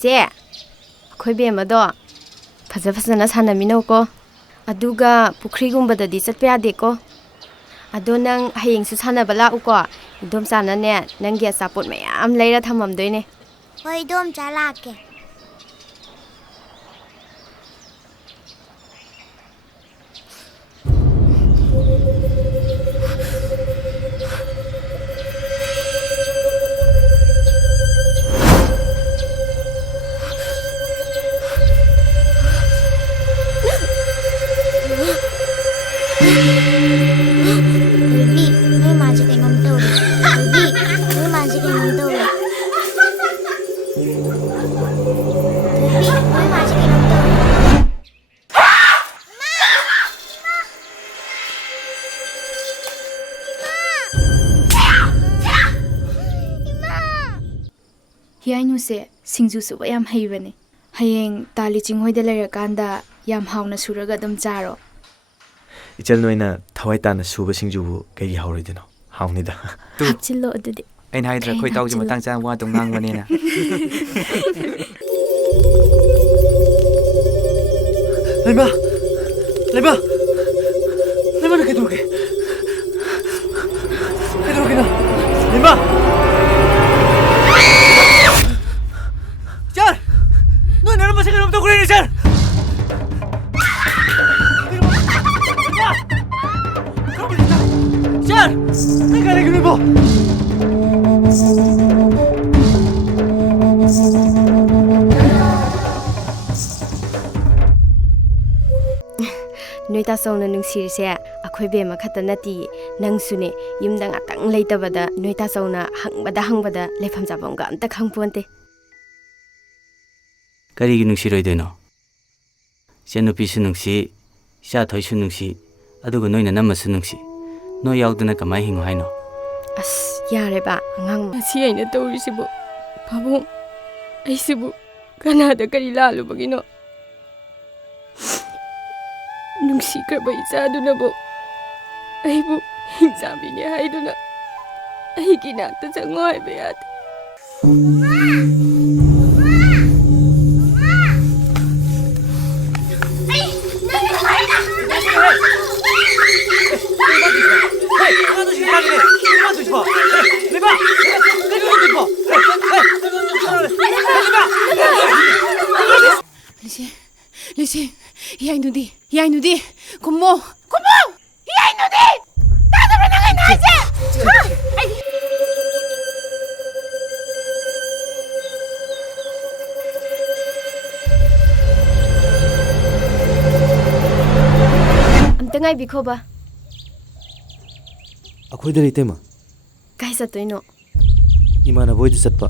ꯁꯦ ꯑꯩꯈꯣꯏ ꯕꯦꯝꯃꯗꯣ ꯐꯖꯅ ꯁꯥꯟꯅꯃꯤꯟꯅꯧꯀꯣ ꯑꯗꯨꯒ ꯄꯨꯈ꯭ꯔꯤꯒꯨꯝꯕꯗꯗꯤ ꯆꯠꯄ ꯌꯥꯗꯦꯀꯣ ꯑꯗꯣ ꯅꯪ ꯍꯌꯦꯡꯁꯨ ꯁꯥꯟꯅꯕ ꯂꯥꯛꯎꯀꯣ ꯏꯗꯣꯝꯆꯥꯅꯅꯦ ꯅꯪꯒꯤ ꯑꯆꯥꯄꯣꯠ ꯃꯌꯥꯝ ꯂꯩꯔ ꯊꯝꯃꯝꯗꯣꯏꯅꯦ ꯍꯣꯏ ꯏꯗꯣꯝꯆꯥ ꯂꯥꯛꯀꯦ ꯍꯤꯌꯥꯏꯅꯨꯁꯦ ꯁꯤꯡꯖꯨ ꯁꯨꯕ ꯌꯥꯝ ꯍꯩꯕꯅꯦ ꯍꯌꯦꯡ ꯇꯥꯂꯤ ꯆꯤꯡꯍꯣꯏꯗ ꯂꯩꯔꯀꯥꯟꯗ ꯌꯥꯝ ꯍꯥꯎꯅ ꯁꯨꯔꯒ ꯑꯗꯨꯝ ꯆꯥꯔꯣ ꯏꯆꯜ ꯅꯣꯏꯅ ꯊꯋꯥꯏ ꯇꯥꯅ ꯁꯨꯕ ꯁꯤꯡꯖꯨꯕꯨ ꯀꯩꯒꯤ ꯍꯥꯎꯔꯣꯏꯗꯣꯏꯅꯣ ꯍꯥꯎꯅꯤꯗ ꯍꯥꯞꯆꯤꯜꯂꯣ ꯑꯗꯨꯗꯤ ꯑꯩꯅ ꯍꯥꯏꯗ꯭ꯔꯥ ꯑꯩꯈꯣꯏ ꯇꯥꯎꯁꯦ ꯃꯇꯥꯡ ꯆꯥꯅ ꯋꯥ ꯑꯗꯨꯝ ꯉꯥꯡꯕꯅꯤꯅ ꯂꯩꯃꯥꯅ ꯀꯩꯗꯧꯔꯒꯦ ꯀꯩꯗꯧꯔꯒꯦꯅ ꯂꯩꯃꯥ ꯆꯥꯔ ꯅꯣꯏ ꯅꯔꯝꯕꯁꯦ ꯀꯩꯅꯣꯝ ꯇꯧꯈ꯭ꯔꯦꯅꯦ ꯆꯥꯔ ꯆꯥꯔ ꯅꯪ ꯀꯥꯏ ꯂꯩꯒꯅꯣ ꯏꯕꯣ ꯅꯣꯏ ꯇꯥꯆꯧꯅ ꯅꯨꯡꯁꯤꯔꯤꯁꯦ ꯑꯩꯈꯣꯏ ꯕꯦꯝꯃ ꯈꯛꯇ ꯅꯠꯇꯤꯌꯦ ꯅꯪꯁꯨꯅꯦ ꯌꯨꯝꯗ ꯉꯥꯛꯇꯪ ꯂꯩꯇꯕꯗ ꯅꯣꯏ ꯇꯥꯆꯧꯅ ꯍꯪꯕꯗ ꯂꯩꯐꯝ ꯆꯥꯐꯝꯒ ꯑꯝꯇ ꯈꯪꯄꯣꯟꯇꯦ ꯀꯔꯤꯒꯤ ꯅꯨꯡꯁꯤꯔꯣꯏꯗꯣꯏꯅꯣ ꯏꯆꯟꯅꯨꯄꯤꯁꯨ ꯅꯨꯡꯁꯤ ꯏꯆꯥꯊꯣꯏꯁꯨ ꯅꯨꯡꯁꯤ ꯑꯗꯨꯒ ꯅꯣꯏꯅ ꯅꯝꯃꯁꯨ ꯅꯨꯡꯁꯤ ꯅꯣꯏ ꯌꯥꯎꯗꯅ ꯀꯃꯥꯏ ꯍꯤꯡꯉꯨ ꯍꯥꯏꯅꯣ ꯑꯁ ꯌꯥꯔꯦꯕ ꯑꯉꯥꯡ ꯉꯁꯤ ꯑꯩꯅ ꯇꯧꯔꯤꯁꯤꯕꯨ ꯄꯥꯕꯨꯡ ꯑꯩꯁꯤꯕꯨ ꯀꯅꯥꯗ ꯀꯔꯤ ꯂꯥꯜꯂꯨꯕꯒꯤꯅꯣ ꯅꯨꯡꯁꯤꯈ꯭ꯔꯕ ꯏꯆꯥꯗꯨꯅꯕꯨ ꯑꯩꯕꯨ ꯍꯤꯡꯆꯥꯕꯤꯅꯦ ꯍꯥꯏꯗꯨꯅ ꯑꯩꯒꯤ ꯅꯥꯛꯇ ꯆꯪꯉꯣ ꯍꯥꯏꯕ ꯌꯥꯗꯦ ꯂꯤꯁꯤ ꯍꯤꯌꯥꯏꯅꯨꯗꯤ ꯈꯨꯝꯃꯣ ꯍꯤꯌꯥꯏꯅꯨꯗꯤ ꯇꯥꯗꯕ꯭ꯔ ꯅꯪ ꯑꯩꯅ ꯍꯥꯏꯁꯦ ꯑꯝꯇ ꯉꯥꯏꯕꯤꯈꯣꯕ ꯑꯩꯈꯣꯏꯗ ꯂꯩꯇꯦꯃ ꯀꯥꯏ ꯆꯠꯇꯣꯏꯅꯣ ꯏꯃꯥꯟꯅꯕ ꯍꯣꯏꯗ ꯆꯠꯄ